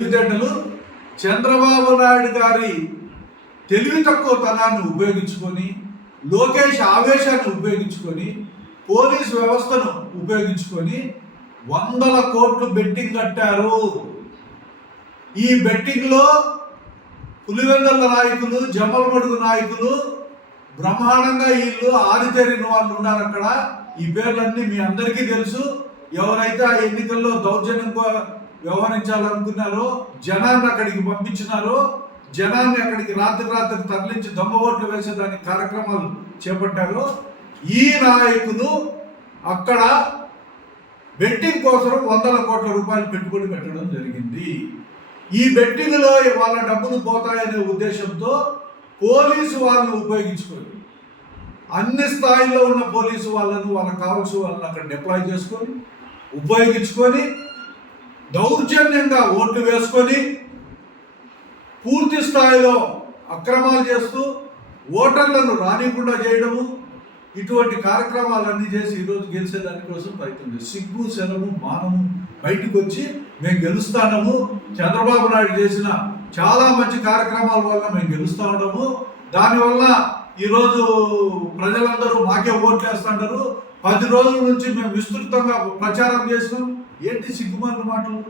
తెలివితేటలు చంద్రబాబు నాయుడు గారి తెలివి తక్కువతనాన్ని ఉపయోగించుకొని, లోకేష్ ఆవేశాన్ని ఉపయోగించుకొని, పోలీసు వ్యవస్థను ఉపయోగించుకొని వందల కోట్లు బెట్టింగ్ కట్టారు. ఈ బెట్టింగ్లో పులివెందుల నాయకులు, జమ్మలమడుగు నాయకులు బ్రహ్మాండంగా వీళ్ళు ఆరితేరిన వాళ్ళు ఉన్నారు అక్కడ. ఈ పేర్లన్నీ మీ అందరికీ తెలుసు. ఎవరైతే ఆ ఎన్నికల్లో దౌర్జన్యంగా వ్యవహరించాలనుకున్నారో, జనాన్ని అక్కడికి పంపించినారో, జనాన్ని అక్కడికి రాత్రి తరలించి దొంగ ఓట్లు వేసేదానికి కార్యక్రమాలు చేపట్టారో, ఈ నాయకులు అక్కడ బెట్టింగ్ కోసం వందల కోట్ల రూపాయలు పెట్టుబడి పెట్టడం జరిగింది. ఈ బెట్టింగ్లో వాళ్ళ డబ్బులు పోతాయనే ఉద్దేశంతో పోలీసు వాళ్ళను ఉపయోగించుకొని, అన్ని స్థాయిలో ఉన్న పోలీసు వాళ్ళను, వాళ్ళకి కావాల్సిన వాళ్ళని అక్కడ డిప్లాయ్ చేసుకొని, ఉపయోగించుకొని దౌర్జన్యంగా ఓట్లు వేసుకొని పూర్తి స్థాయిలో అక్రమాలు చేస్తూ ఓటర్లను రానికుండా చేయడము, ఇటువంటి కార్యక్రమాలన్నీ చేసి ఈరోజు గెలిచేదానికోసం ప్రయత్నం చేసి సిగ్గు శరము మానము బయటకు వచ్చి మేము గెలుస్తాము, చంద్రబాబు నాయుడు చేసిన చాలా మంచి కార్యక్రమాల వల్ల మేము గెలుస్తూ ఉన్నాము, దానివల్ల ఈరోజు ప్రజలందరూ మాకే ఓట్లు వేస్తుంటారు, 10 రోజుల నుంచి మేము విస్తృతంగా ప్రచారం చేసినాం. ఏంటి సిగ్గుమాలిన మాటలు?